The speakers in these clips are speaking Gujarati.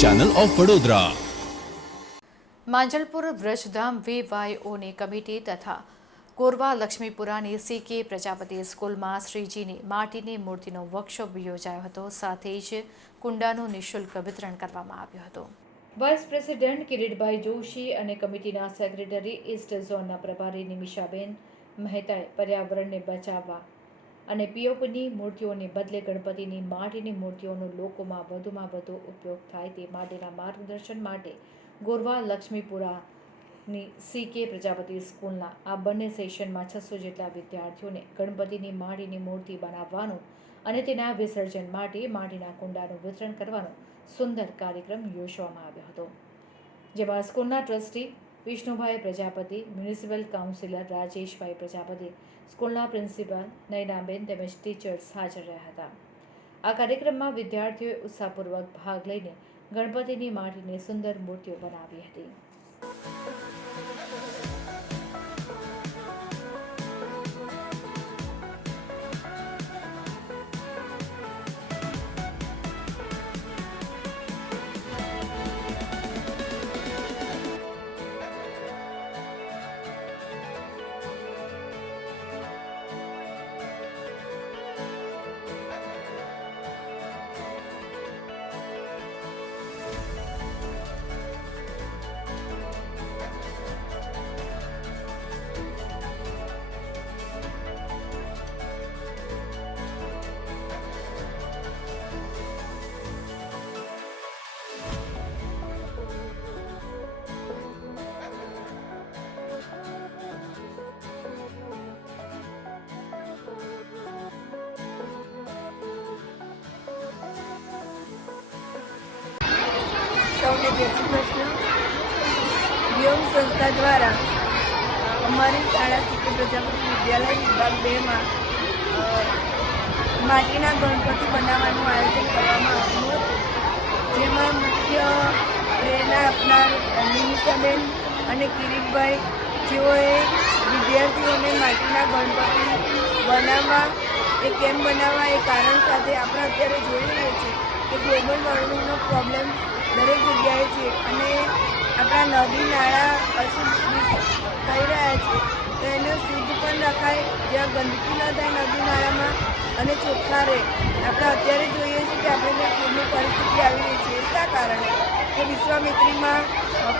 ચેનલ ઓફ વડોદરા માંજલપુર વ્રજધામ વીવાયઓની કમિટી તથા કોરવા લક્ષ્મીપુરાની સીકે પ્રજાપતિ સ્કૂલમાં શ્રીજીની માટીની મૂર્તિનો વર્કશોપ યોજાયો હતો. સાથે જ કુંડાનું નિઃશુલ્ક વિતરણ કરવામાં આવ્યું હતું. વાઇસ પ્રેસિડેન્ટ કિરીટભાઈ જોશી અને કમિટીના સેક્રેટરી ઈસ્ટ ઝોનના પ્રભારી નિમિષાબેન મહેતાએ પર્યાવરણને બચાવવા અને પીઓપીની મૂર્તિઓને બદલે ગણપતિની માટીની મૂર્તિઓનો લોકોમાં વધુમાં વધુ ઉપયોગ થાય તે માટેના માર્ગદર્શન માટે ગોરવા લક્ષ્મીપુરાની સી કે પ્રજાપતિ સ્કૂલના આ બંને સેશનમાં છસો જેટલા વિદ્યાર્થીઓને ગણપતિની માટીની મૂર્તિ બનાવવાનું અને તેના વિસર્જન માટે માટીના કુંડાનું વિતરણ કરવાનો સુંદર કાર્યક્રમ યોજવામાં આવ્યો હતો. જેમાં સ્કૂલના trustee Vishnubhai Prajapati, municipal councillor Rajeshbhai Prajapati, સ્કૂલના પ્રિન્સિપાલ નયનાબેન તેમજ ટીચર્સ હાજર રહ્યા હતા. આ કાર્યક્રમમાં વિદ્યાર્થીઓએ ઉત્સાહપૂર્વક ભાગ લઈને ગણપતિની માટીની સુંદર મૂર્તિઓ બનાવી હતી. સૌને જય શ્રી વ્યોમ સંસ્થા દ્વારા અમારી શાળા શિક્ષક પ્રજાપતિ વિદ્યાલય વિભાગ બેમાં માટીના ગણપતિ બનાવવાનું આયોજન કરવામાં આવ્યું હતું. જેમાં મુખ્ય પ્રેરણા આપનાર નિમિષાબેન અને કિરીટભાઈ, જેઓએ વિદ્યાર્થીઓને માટીના ગણપતિ બનાવવા, એ કેમ બનાવવા એ કારણ સાથે આપણે અત્યારે જોઈ રહ્યા છીએ કે ગ્લોબલ વોર્મિંગનો પ્રોબ્લેમ દરેક જગ્યાએ છે. અને આપણા નદી, નાળા અશુદ્ધ થઈ રહ્યા છે. તો એને શુદ્ધ પણ રખાય, જ્યાં ગંદકી ન થાય નદી, નાળામાં, અને ચોખ્ખા રહે. આપણે અત્યારે જોઈએ છીએ કે આપણે પૂરની પરિસ્થિતિ આવી રહી છે એટલા કારણે કે વિશ્વામિત્રીમાં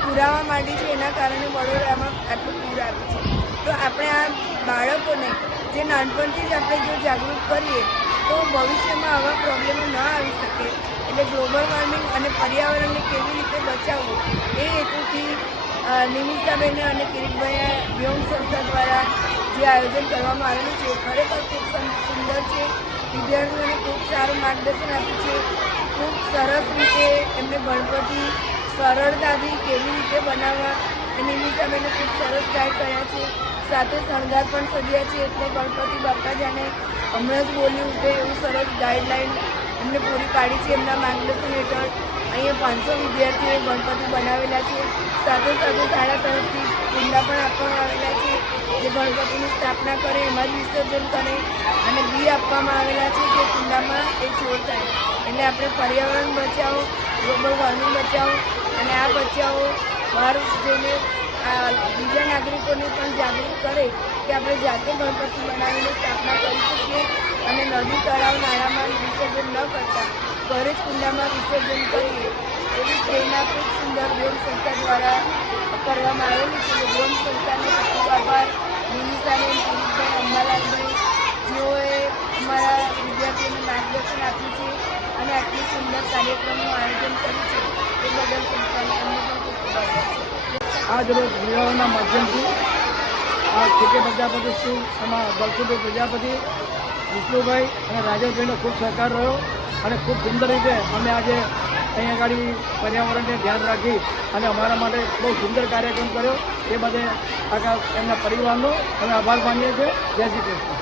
પુરાવા માંડી છે, એના કારણે વડોદરામાં આટલું પૂર આવ્યું છે. તો આપણે આ બાળકોને જે નાનપણથી જ આપણે જો જાગૃત કરીએ, તો ભવિષ્યમાં આવા પ્રોબ્લેમો ન આવી શકે. એટલે ગ્લોબલ વોર્મિંગ અને બચાવવું એ હેતુથી નિમિષાબેને અને કિરીટભાઈએ વ્યોમ સંસ્થા દ્વારા જે આયોજન કરવામાં આવેલું છે ખરેખર ખૂબ સુંદર છે. વિદ્યાર્થીઓને ખૂબ સારું માર્ગદર્શન આપ્યું છે. ખૂબ સરસ રીતે એમને ગણપતિ સરળતાથી કેવી રીતે બનાવવા એ નિમિષાબેને ખૂબ સરસ ગાઈડ કર્યા છે. સાથે શણગાર પણ સજ્યા છે, એટલે ગણપતિ બાપા જાણે હમણાં જ બોલી ઉઠે એવું સરસ ગાઈડલાઈન એમને પૂરી પાડી છે એમના માર્ગદર્શન હેઠળ. અહીંયા પાંચસો વિદ્યાર્થીઓએ ગણપતિ બનાવેલા છે. સાથે સાથે શાળા તરફથી કુંડા પણ આપવામાં આવેલા છે. જે ગણપતિની સ્થાપના કરે એમાં જ વિસર્જન કરે અને બી આપવામાં આવેલા છે કે કુંડામાં એ છોડ થાય. એટલે આપણે પર્યાવરણ બચાવો ગ્લોબલ વોર્મિંગ બચાવો અને આ બચાવો બહાર જઈને આ બીજા નાગરિકોને પણ જાગૃત કરે કે આપણે જાતે ગણપતિ બનાવીને સ્થાપના કરી શકીએ અને નદી તળાવ નાળામાં વિસર્જન ન કરતા. ઘરે જ કુંડામાં વિસર્જન કરીએ એવી પ્રેરણા ખૂબ સુંદર વ્યોમ સંસ્થા દ્વારા કરવામાં આવેલી છે. વ્યોમ સંસ્થાનો ખૂબ આભાર. નિમિષાબેન કિરીટભાઈ અંબાલાલભાઈ જેઓએ અમારા વિદ્યાર્થીઓને માર્ગદર્શન આપ્યું છે અને આટલી સુંદર કાર્યક્રમનું આયોજન કર્યું છે. એ બદલ સંસ્થાને અમને પણ ખૂબ ખૂબ આજ રોજ વિવાહોના માધ્યમથી આ કે પ્રજાપતિ સ્કૂલ એમાં બલસુભાઈ પ્રજાપતિ, વિષ્ણુભાઈ અને રાજેશભાઈનો ખૂબ સહકાર રહ્યો. અને ખૂબ સુંદર રીતે અમે આજે અહીંયા આગળ પર્યાવરણને ધ્યાન રાખી અને અમારા માટે બહુ સુંદર કાર્યક્રમ કર્યો. એ બધે આખા એમના પરિવારનો અમે આભાર માનીએ છીએ. જય શ્રી કૃષ્ણ.